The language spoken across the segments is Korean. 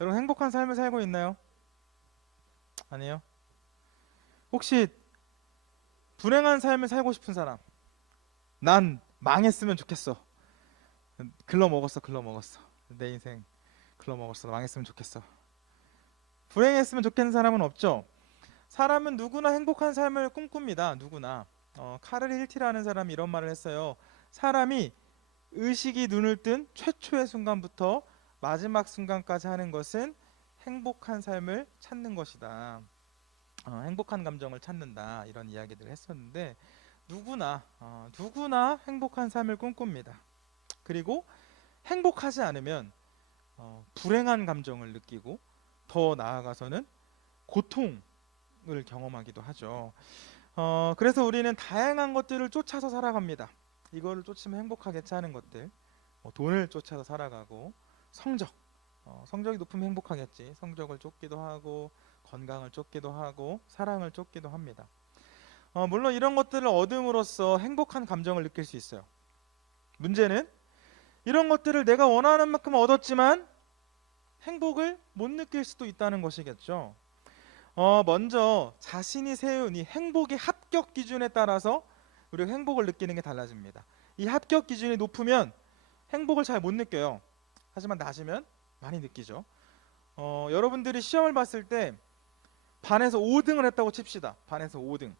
여러분 행복한 삶을 살고 있나요? 아니요. 혹시 불행한 삶을 살고 싶은 사람? 난 망했으면 좋겠어. 글러 먹었어, 글러 먹었어. 내 인생 글러 먹었어. 망했으면 좋겠어. 불행했으면 좋겠는 사람은 없죠. 사람은 누구나 행복한 삶을 꿈꿉니다. 누구나. 카를 힐티라는 사람이 이런 말을 했어요. 사람이 의식이 눈을 뜬 최초의 순간부터 마지막 순간까지 하는 것은 행복한 삶을 찾는 것이다. 행복한 감정을 찾는다. 이런 이야기들을 했었는데 누구나 행복한 삶을 꿈꿉니다. 그리고 행복하지 않으면 불행한 감정을 느끼고 더 나아가서는 고통을 경험하기도 하죠. 그래서 우리는 다양한 것들을 쫓아서 살아갑니다. 이거를 쫓으면 행복하겠지 하는 것들, 돈을 쫓아서 살아가고 성적, 성적이 높으면 행복하겠지. 성적을 쫓기도 하고 건강을 쫓기도 하고 사랑을 쫓기도 합니다. 물론 이런 것들을 얻음으로써 행복한 감정을 느낄 수 있어요. 문제는 이런 것들을 내가 원하는 만큼 얻었지만 행복을 못 느낄 수도 있다는 것이겠죠. 먼저 자신이 세운 이 행복의 합격 기준에 따라서 우리가 행복을 느끼는 게 달라집니다. 이 합격 기준이 높으면 행복을 잘 못 느껴요. 하지만 낮으면 많이 느끼죠. 여러분들이 시험을 봤을 때 반에서 5등을 했다고 칩시다. 반에서 5등.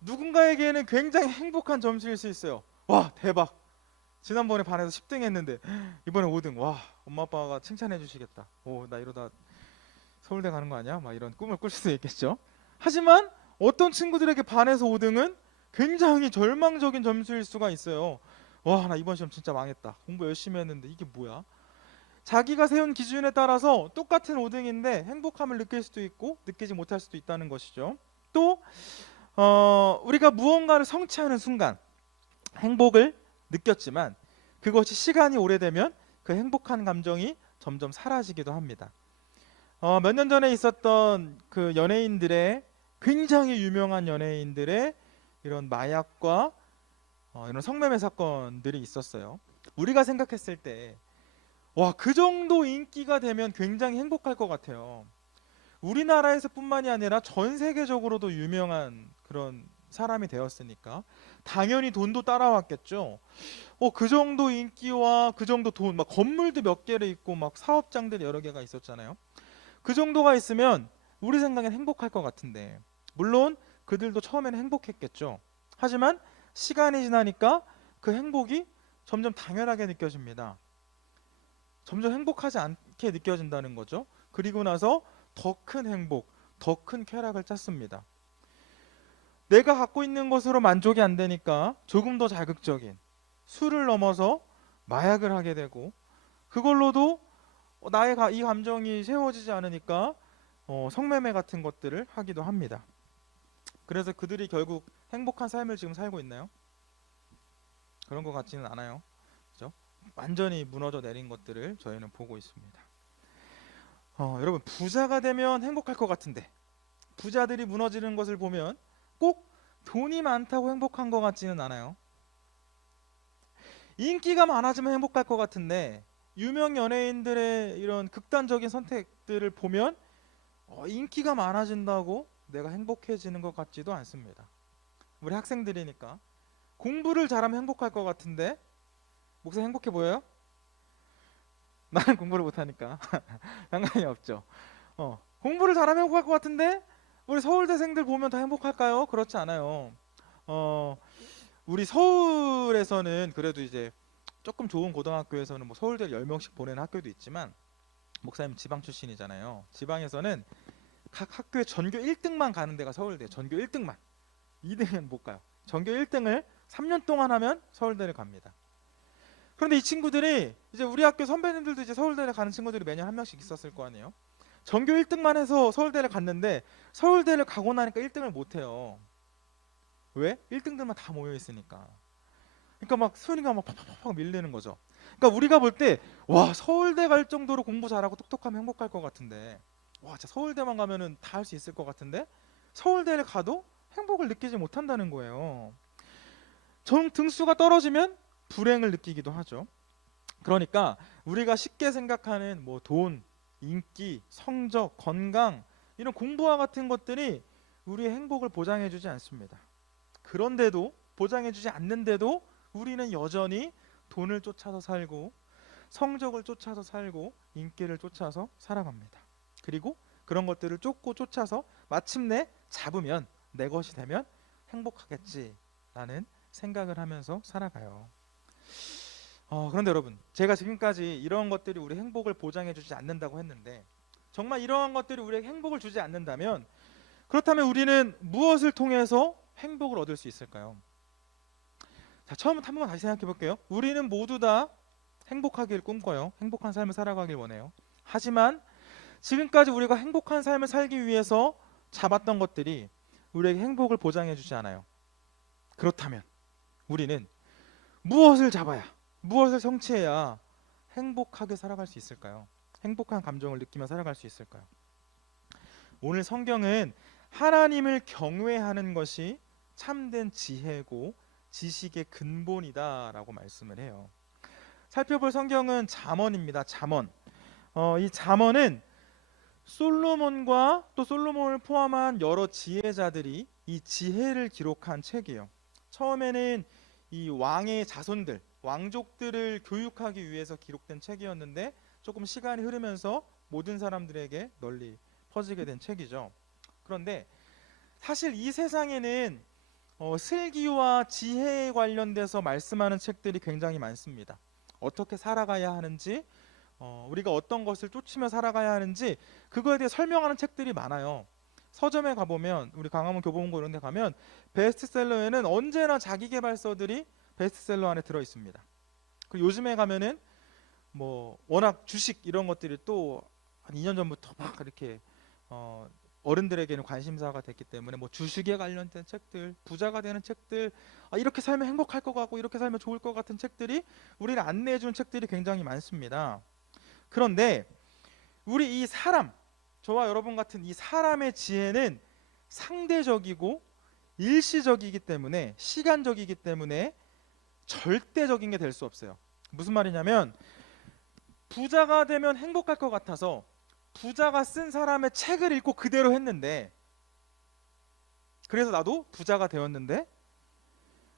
누군가에게는 굉장히 행복한 점수일 수 있어요. 와, 대박. 지난번에 반에서 10등 했는데 이번에 5등. 와, 엄마 아빠가 칭찬해 주시겠다. 오, 나 이러다 서울대 가는 거 아니야? 막 이런 꿈을 꿀 수도 있겠죠. 하지만 어떤 친구들에게 반에서 5등은 굉장히 절망적인 점수일 수가 있어요. 와, 나 이번 시험 진짜 망했다. 공부 열심히 했는데 이게 뭐야? 자기가 세운 기준에 따라서 똑같은 5등인데 행복함을 느낄 수도 있고 느끼지 못할 수도 있다는 것이죠. 또 우리가 무언가를 성취하는 순간 행복을 느꼈지만 그것이 시간이 오래되면 그 행복한 감정이 점점 사라지기도 합니다. 몇 년 전에 있었던 그 연예인들의 굉장히 유명한 연예인들의 이런 마약과 이런 성매매 사건들이 있었어요. 우리가 생각했을 때 와, 그 정도 인기가 되면 굉장히 행복할 것 같아요. 우리나라에서뿐만이 아니라 전 세계적으로도 유명한 그런 사람이 되었으니까 당연히 돈도 따라왔겠죠. 그 정도 인기와 그 정도 돈, 막 건물도 몇 개를 있고 막 사업장들이 여러 개가 있었잖아요. 그 정도가 있으면 우리 생각엔 행복할 것 같은데 물론 그들도 처음에는 행복했겠죠. 하지만 시간이 지나니까 그 행복이 점점 당연하게 느껴집니다. 점점 행복하지 않게 느껴진다는 거죠. 그리고 나서 더 큰 행복, 더 큰 쾌락을 찾습니다. 내가 갖고 있는 것으로 만족이 안 되니까 조금 더 자극적인 술을 넘어서 마약을 하게 되고 그걸로도 나의 이 감정이 세워지지 않으니까 성매매 같은 것들을 하기도 합니다. 그래서 그들이 결국 행복한 삶을 지금 살고 있나요? 그런 것 같지는 않아요. 그죠? 완전히 무너져 내린 것들을 저희는 보고 있습니다. 여러분 부자가 되면 행복할 것 같은데 부자들이 무너지는 것을 보면 꼭 돈이 많다고 행복한 것 같지는 않아요. 인기가 많아지면 행복할 것 같은데 유명 연예인들의 이런 극단적인 선택들을 보면 인기가 많아진다고 내가 행복해지는 것 같지도 않습니다. 우리 학생들이니까 공부를 잘하면 행복할 것 같은데 목사님 행복해 보여요? 나는 공부를 못하니까 상관이 없죠. 공부를 잘하면 행복할 것 같은데 우리 서울대생들 보면 다 행복할까요? 그렇지 않아요. 어, 우리 서울에서는 그래도 이제 조금 좋은 고등학교에서는 뭐 서울대 10명씩 보내는 학교도 있지만 목사님 지방 출신이잖아요. 지방에서는 각 학교에 전교 1등만 가는 데가 서울대. 전교 1등만. 2등은 못 가요. 전교 1등을 3년 동안 하면 서울대를 갑니다. 그런데 이 친구들이 이제 우리 학교 선배님들도 이제 서울대를 가는 친구들이 매년 한 명씩 있었을 거 아니에요. 전교 1등만 해서 서울대를 갔는데 서울대를 가고 나니까 1등을 못 해요. 왜? 1등들만 다 모여 있으니까. 그러니까 막 순위가 막 팍팍팍 밀리는 거죠. 그러니까 우리가 볼 때 와, 서울대 갈 정도로 공부 잘하고 똑똑하면 행복할 것 같은데 와, 진짜 서울대만 가면은 다 할 수 있을 것 같은데 서울대를 가도 행복을 느끼지 못한다는 거예요. 정 등수가 떨어지면 불행을 느끼기도 하죠. 그러니까 우리가 쉽게 생각하는 뭐 돈, 인기, 성적, 건강 이런 공부와 같은 것들이 우리의 행복을 보장해주지 않습니다. 그런데도 보장해주지 않는데도 우리는 여전히 돈을 쫓아서 살고 성적을 쫓아서 살고 인기를 쫓아서 살아갑니다. 그리고 그런 것들을 쫓고 쫓아서 마침내 잡으면 내 것이 되면 행복하겠지라는 생각을 하면서 살아가요. 그런데 여러분, 제가 지금까지 이런 것들이 우리 행복을 보장해주지 않는다고 했는데 정말 이러한 것들이 우리에게 행복을 주지 않는다면 그렇다면 우리는 무엇을 통해서 행복을 얻을 수 있을까요? 자, 처음부터 한번 다시 생각해 볼게요. 우리는 모두 다 행복하길 꿈꿔요. 행복한 삶을 살아가길 원해요. 하지만 지금까지 우리가 행복한 삶을 살기 위해서 잡았던 것들이 우리에게 행복을 보장해 주지 않아요. 그렇다면 우리는 무엇을 잡아야, 무엇을 성취해야 행복하게 살아갈 수 있을까요? 행복한 감정을 느끼며 살아갈 수 있을까요? 오늘 성경은 하나님을 경외하는 것이 참된 지혜고 지식의 근본이다라고 말씀을 해요. 살펴볼 성경은 잠언입니다. 잠언. 이 잠언은 솔로몬과 또 솔로몬을 포함한 여러 지혜자들이 이 지혜를 기록한 책이에요. 처음에는 이 왕의 자손들, 왕족들을 교육하기 위해서 기록된 책이었는데 조금 시간이 흐르면서 모든 사람들에게 널리 퍼지게 된 책이죠. 그런데 사실 이 세상에는 슬기와 지혜에 관련돼서 말씀하는 책들이 굉장히 많습니다. 어떻게 살아가야 하는지, 우리가 어떤 것을 쫓으며 살아가야 하는지 그거에 대해 설명하는 책들이 많아요. 서점에 가보면, 우리 강화문 교보문고 이런 데 가면 베스트셀러에는 언제나 자기계발서들이 베스트셀러 안에 들어 있습니다. 그리고 요즘에 가면은 뭐 워낙 주식 이런 것들이 또 한 2년 전부터 막 이렇게 어른들에게는 관심사가 됐기 때문에 뭐 주식에 관련된 책들, 부자가 되는 책들, 이렇게 살면 행복할 것 같고 이렇게 살면 좋을 것 같은 책들이 우리를 안내해 주는 책들이 굉장히 많습니다. 그런데 우리 이 사람, 저와 여러분 같은 이 사람의 지혜는 상대적이고 일시적이기 때문에, 시간적이기 때문에 절대적인 게 될 수 없어요. 무슨 말이냐면 부자가 되면 행복할 것 같아서 부자가 쓴 사람의 책을 읽고 그대로 했는데, 그래서 나도 부자가 되었는데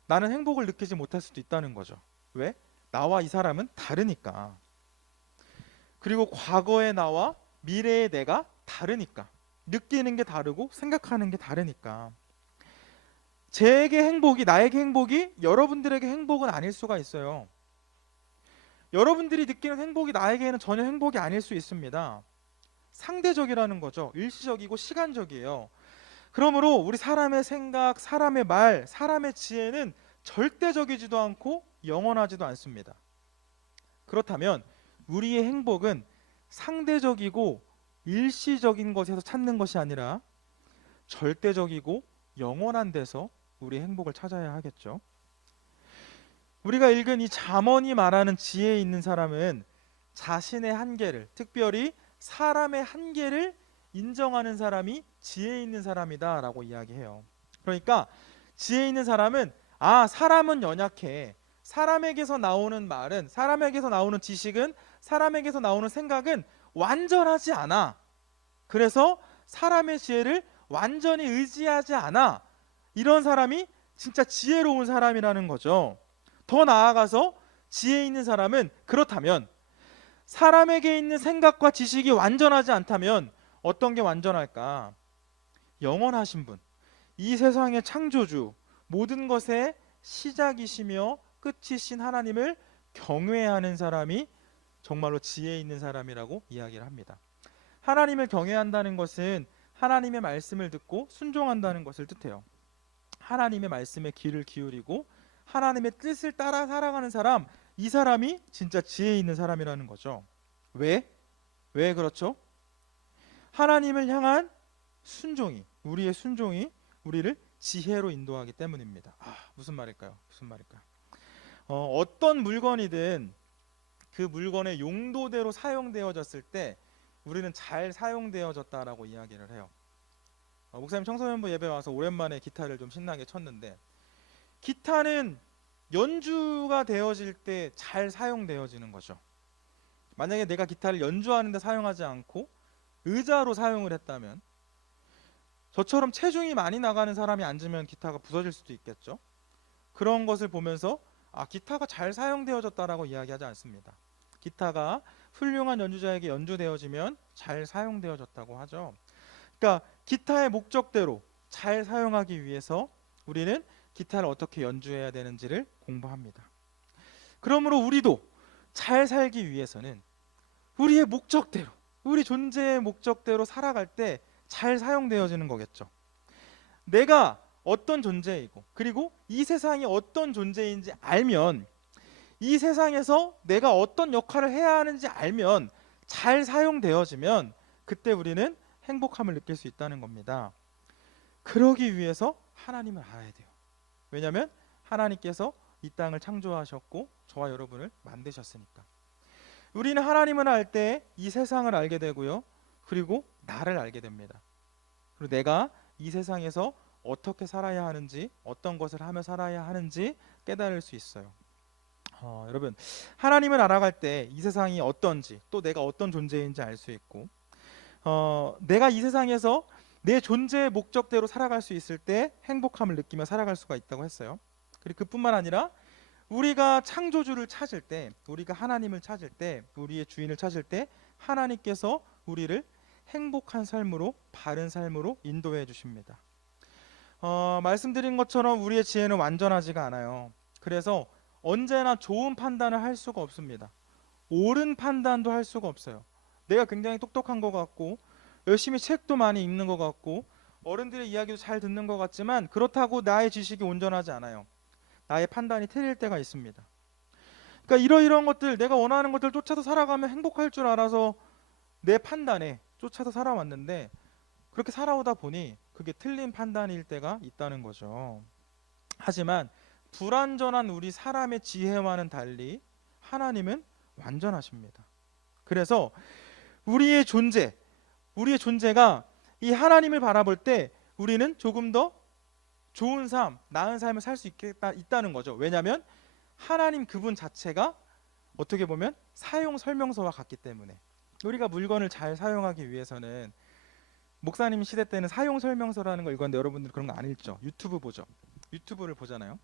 나는 행복을 느끼지 못할 수도 있다는 거죠. 왜? 나와 이 사람은 다르니까. 그리고 과거의 나와 미래의 내가 다르니까. 느끼는 게 다르고 생각하는 게 다르니까. 제게 행복이, 나에게 행복이 여러분들에게 행복은 아닐 수가 있어요. 여러분들이 느끼는 행복이 나에게는 전혀 행복이 아닐 수 있습니다. 상대적이라는 거죠. 일시적이고 시간적이에요. 그러므로 우리 사람의 생각, 사람의 말, 사람의 지혜는 절대적이지도 않고 영원하지도 않습니다. 그렇다면 우리의 행복은 상대적이고 일시적인 것에서 찾는 것이 아니라 절대적이고 영원한 데서 우리의 행복을 찾아야 하겠죠. 우리가 읽은 이 잠언이 말하는 지혜 있는 사람은 자신의 한계를, 특별히 사람의 한계를 인정하는 사람이 지혜 있는 사람이다 라고 이야기해요. 그러니까 지혜 있는 사람은 사람은 연약해, 사람에게서 나오는 말은, 사람에게서 나오는 지식은, 사람에게서 나오는 생각은 완전하지 않아. 그래서 사람의 지혜를 완전히 의지하지 않아. 이런 사람이 진짜 지혜로운 사람이라는 거죠. 더 나아가서 지혜 있는 사람은, 그렇다면 사람에게 있는 생각과 지식이 완전하지 않다면 어떤 게 완전할까? 영원하신 분, 이 세상의 창조주, 모든 것의 시작이시며 끝이신 하나님을 경외하는 사람이 정말로 지혜 있는 사람이라고 이야기를 합니다. 하나님을 경외한다는 것은 하나님의 말씀을 듣고 순종한다는 것을 뜻해요. 하나님의 말씀에 귀를 기울이고 하나님의 뜻을 따라 살아가는 사람, 이 사람이 진짜 지혜 있는 사람이라는 거죠. 왜? 왜 그렇죠? 하나님을 향한 순종이, 우리의 순종이 우리를 지혜로 인도하기 때문입니다. 무슨 말일까요? 무슨 말일까요? 어떤 물건이든 그 물건의 용도대로 사용되어졌을 때 우리는 잘 사용되어졌다라고 이야기를 해요. 목사님 청소년부 예배 와서 오랜만에 기타를 좀 신나게 쳤는데, 기타는 연주가 되어질 때 잘 사용되어지는 거죠. 만약에 내가 기타를 연주하는데 사용하지 않고 의자로 사용을 했다면, 저처럼 체중이 많이 나가는 사람이 앉으면 기타가 부서질 수도 있겠죠. 그런 것을 보면서 기타가 잘 사용되어졌다라고 이야기하지 않습니다. 기타가 훌륭한 연주자에게 연주되어지면 잘 사용되어졌다고 하죠. 그러니까 기타의 목적대로 잘 사용하기 위해서 우리는 기타를 어떻게 연주해야 되는지를 공부합니다. 그러므로 우리도 잘 살기 위해서는 우리의 목적대로, 우리 존재의 목적대로 살아갈 때 잘 사용되어지는 거겠죠. 내가 어떤 존재이고, 그리고 이 세상이 어떤 존재인지 알면, 이 세상에서 내가 어떤 역할을 해야 하는지 알면, 잘 사용되어지면 그때 우리는 행복함을 느낄 수 있다는 겁니다. 그러기 위해서 하나님을 알아야 돼요. 왜냐하면 하나님께서 이 땅을 창조하셨고 저와 여러분을 만드셨으니까. 우리는 하나님을 알 때 이 세상을 알게 되고요, 그리고 나를 알게 됩니다. 그리고 내가 이 세상에서 어떻게 살아야 하는지, 어떤 것을 하며 살아야 하는지 깨달을 수 있어요. 여러분, 하나님을 알아갈 때 이 세상이 어떤지, 또 내가 어떤 존재인지 알 수 있고, 내가 이 세상에서 내 존재의 목적대로 살아갈 수 있을 때 행복함을 느끼며 살아갈 수가 있다고 했어요. 그리고 그뿐만 아니라 우리가 창조주를 찾을 때, 우리가 하나님을 찾을 때, 우리의 주인을 찾을 때 하나님께서 우리를 행복한 삶으로, 바른 삶으로 인도해 주십니다. 말씀드린 것처럼 우리의 지혜는 완전하지가 않아요. 그래서 언제나 좋은 판단을 할 수가 없습니다. 옳은 판단도 할 수가 없어요. 내가 굉장히 똑똑한 것 같고, 열심히 책도 많이 읽는 것 같고, 어른들의 이야기도 잘 듣는 것 같지만, 그렇다고 나의 지식이 온전하지 않아요. 나의 판단이 틀릴 때가 있습니다. 그러니까 이러이러한 것들, 내가 원하는 것들 쫓아서 살아가면 행복할 줄 알아서 내 판단에 쫓아서 살아왔는데, 그렇게 살아오다 보니 그게 틀린 판단일 때가 있다는 거죠. 하지만 불완전한 우리 사람의 지혜와는 달리 하나님은 완전하십니다. 그래서 우리의 존재가 이 하나님을 바라볼 때 우리는 조금 더 좋은 삶, 나은 삶을 살 수 있다는 거죠. 왜냐하면 하나님 그분 자체가 어떻게 보면 사용 설명서와 같기 때문에. 우리가 물건을 잘 사용하기 위해서는, 목사님 시대 때는 사용 설명서라는 걸 읽었는데 여러분들 그런 거 안 읽죠? 유튜브 보죠. 유튜브를 보잖아요.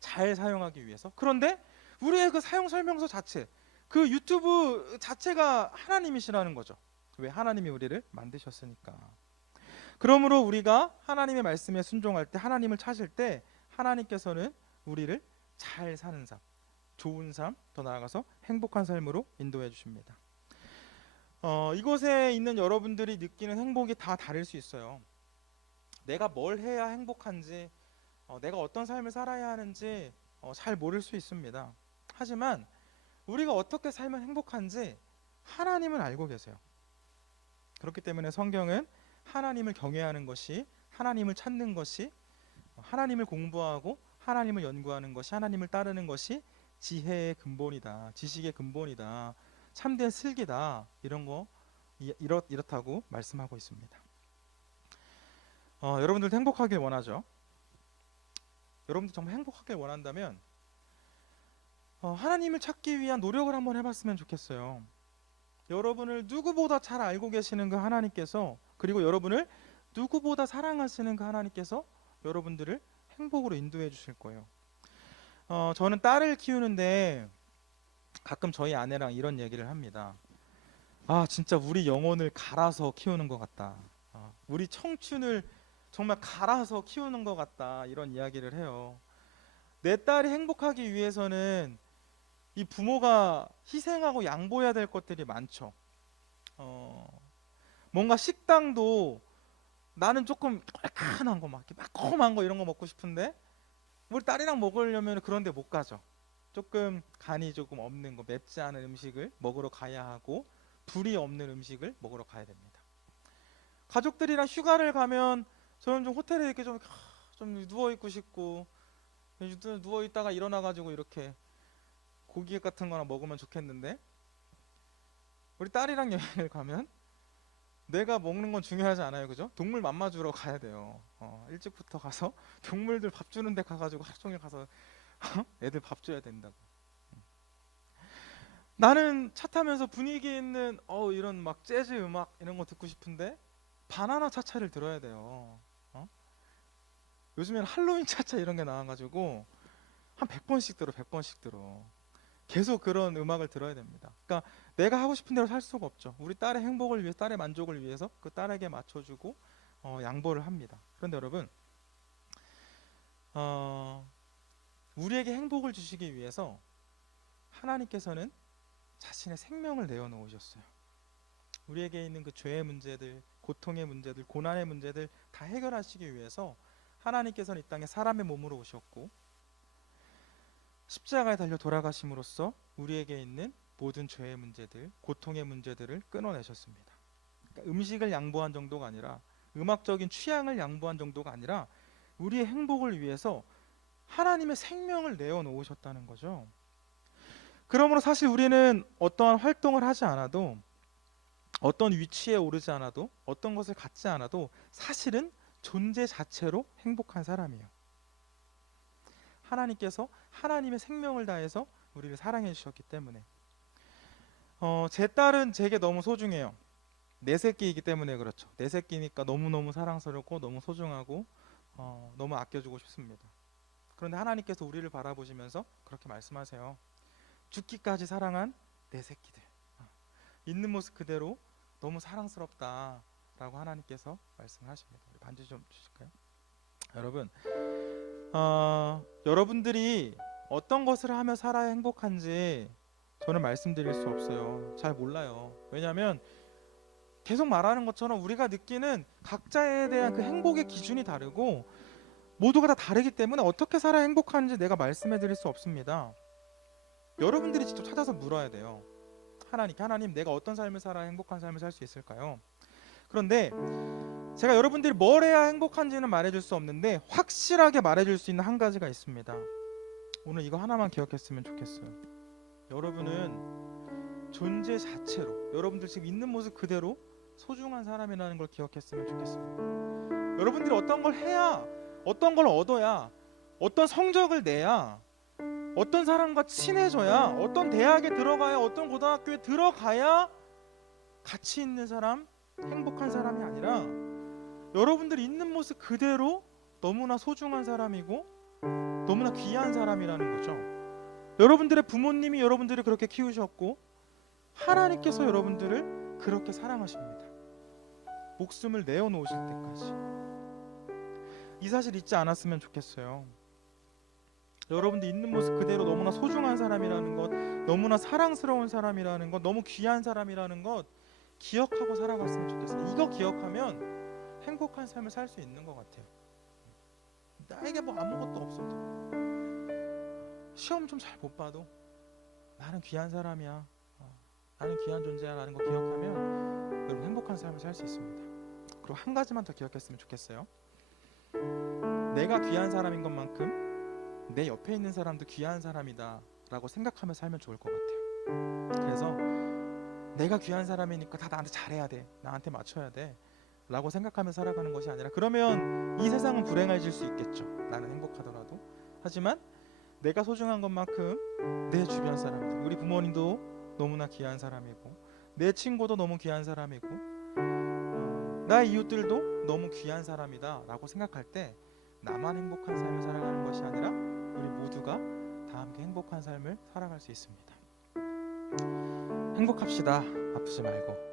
잘 사용하기 위해서. 그런데 우리의 그 사용 설명서 자체, 그 유튜브 자체가 하나님이시라는 거죠. 왜? 하나님이 우리를 만드셨으니까. 그러므로 우리가 하나님의 말씀에 순종할 때, 하나님을 찾을 때 하나님께서는 우리를 잘 사는 삶, 좋은 삶, 더 나아가서 행복한 삶으로 인도해 주십니다. 이곳에 있는 여러분들이 느끼는 행복이 다 다를 수 있어요. 내가 뭘 해야 행복한지, 내가 어떤 삶을 살아야 하는지 잘 모를 수 있습니다. 하지만 우리가 어떻게 살면 행복한지 하나님은 알고 계세요. 그렇기 때문에 성경은 하나님을 경외하는 것이, 하나님을 찾는 것이, 하나님을 공부하고 하나님을 연구하는 것이, 하나님을 따르는 것이 지혜의 근본이다, 지식의 근본이다, 참된 슬기다, 이런 거 이렇다고 말씀하고 있습니다. 여러분들도 행복하길 원하죠? 여러분들 정말 행복하길 원한다면 하나님을 찾기 위한 노력을 한번 해봤으면 좋겠어요. 여러분을 누구보다 잘 알고 계시는 그 하나님께서, 그리고 여러분을 누구보다 사랑하시는 그 하나님께서 여러분들을 행복으로 인도해 주실 거예요. 저는 딸을 키우는데 가끔 저희 아내랑 이런 얘기를 합니다. 진짜 우리 영혼을 갈아서 키우는 것 같다. 우리 청춘을 정말 갈아서 키우는 것 같다. 이런 이야기를 해요. 내 딸이 행복하기 위해서는 이 부모가 희생하고 양보해야 될 것들이 많죠. 뭔가 식당도 나는 조금 깔끔한 거, 막 매콤한 거 이런 거 먹고 싶은데 우리 딸이랑 먹으려면 그런 데 못 가죠. 조금 간이 조금 없는 거, 맵지 않은 음식을 먹으러 가야 하고 불이 없는 음식을 먹으러 가야 됩니다. 가족들이랑 휴가를 가면 저는 좀 호텔에 이렇게 좀 누워 있고 싶고, 누워 있다가 일어나 가지고 이렇게 고기 같은 거나 먹으면 좋겠는데, 우리 딸이랑 여행을 가면 내가 먹는 건 중요하지 않아요, 그죠? 동물 맘마 주러 가야 돼요. 일찍부터 가서 동물들 밥 주는 데 가가지고 하루 종일 가서 애들 밥 줘야 된다고. 나는 차 타면서 분위기 있는 이런 막 재즈 음악 이런 거 듣고 싶은데 바나나 차차를 들어야 돼요. 어? 요즘에는 할로윈 차차 이런 게 나와가지고 한 100번씩 들어, 100번씩 들어. 계속 그런 음악을 들어야 됩니다. 그러니까 내가 하고 싶은 대로 살 수가 없죠. 우리 딸의 행복을 위해, 딸의 만족을 위해서 그 딸에게 맞춰주고 양보를 합니다. 그런데 여러분, 어, 우리에게 행복을 주시기 위해서 하나님께서는 자신의 생명을 내어놓으셨어요. 우리에게 있는 그 죄의 문제들, 고통의 문제들, 고난의 문제들 다 해결하시기 위해서 하나님께서는 이 땅에 사람의 몸으로 오셨고 십자가에 달려 돌아가심으로써 우리에게 있는 모든 죄의 문제들, 고통의 문제들을 끊어내셨습니다. 그러니까 음식을 양보한 정도가 아니라 음악적인 취향을 양보한 정도가 아니라 우리의 행복을 위해서 하나님의 생명을 내어놓으셨다는 거죠. 그러므로 사실 우리는 어떠한 활동을 하지 않아도 어떤 위치에 오르지 않아도 어떤 것을 갖지 않아도 사실은 존재 자체로 행복한 사람이에요. 하나님께서 하나님의 생명을 다해서 우리를 사랑해 주셨기 때문에 제 딸은 제게 너무 소중해요. 내 새끼이기 때문에 그렇죠. 내 새끼니까 너무너무 사랑스럽고 너무 소중하고 너무 아껴주고 싶습니다. 그런데 하나님께서 우리를 바라보시면서 그렇게 말씀하세요. 죽기까지 사랑한 내 새끼들 있는 모습 그대로 너무 사랑스럽다라고 하나님께서 말씀을 하십니다. 우리 반주 좀 주실까요? 여러분, 여러분들이 어떤 것을 하며 살아야 행복한지 저는 말씀드릴 수 없어요. 잘 몰라요. 왜냐하면 계속 말하는 것처럼 우리가 느끼는 각자에 대한 그 행복의 기준이 다르고 모두가 다 다르기 때문에 어떻게 살아야 행복한지 내가 말씀해 드릴 수 없습니다. 여러분들이 직접 찾아서 물어야 돼요. 하나님께, 하나님 내가 어떤 삶을 살아야 행복한 삶을 살 수 있을까요? 그런데 제가 여러분들이 뭘 해야 행복한지는 말해줄 수 없는데 확실하게 말해줄 수 있는 한 가지가 있습니다. 오늘 이거 하나만 기억했으면 좋겠어요. 여러분은 존재 자체로 여러분들 지금 있는 모습 그대로 소중한 사람이라는 걸 기억했으면 좋겠습니다. 여러분들이 어떤 걸 해야, 어떤 걸 얻어야, 어떤 성적을 내야, 어떤 사람과 친해져야, 어떤 대학에 들어가야, 어떤 고등학교에 들어가야 가치 있는 사람, 행복한 사람이 아니라 여러분들이 있는 모습 그대로 너무나 소중한 사람이고 너무나 귀한 사람이라는 거죠. 여러분들의 부모님이 여러분들을 그렇게 키우셨고 하나님께서 여러분들을 그렇게 사랑하십니다. 목숨을 내어놓으실 때까지. 이 사실 잊지 않았으면 좋겠어요. 여러분들 있는 모습 그대로 너무나 소중한 사람이라는 것, 너무나 사랑스러운 사람이라는 것, 너무 귀한 사람이라는 것 기억하고 살아갔으면 좋겠어요. 이거 기억하면 행복한 삶을 살 수 있는 것 같아요. 나에게 뭐 아무것도 없어도, 시험 좀 잘 못 봐도 나는 귀한 사람이야, 나는 귀한 존재야 라는 거 기억하면 여러분 행복한 삶을 살 수 있습니다. 그리고 한 가지만 더 기억했으면 좋겠어요. 내가 귀한 사람인 것만큼 내 옆에 있는 사람도 귀한 사람이다 라고 생각하며 살면 좋을 것 같아요. 그래서 내가 귀한 사람이니까 다 나한테 잘해야 돼, 나한테 맞춰야 돼 라고 생각하며 살아가는 것이 아니라, 그러면 이 세상은 불행해질 수 있겠죠. 나는 행복하더라도. 하지만 내가 소중한 것만큼 내 주변 사람들, 우리 부모님도 너무나 귀한 사람이고 내 친구도 너무 귀한 사람이고 나의 이웃들도 너무 귀한 사람이다 라고 생각할 때 나만 행복한 삶을 살아가는 것이 아니라 우리 모두가 다 함께 행복한 삶을 살아갈 수 있습니다. 행복합시다. 아프지 말고.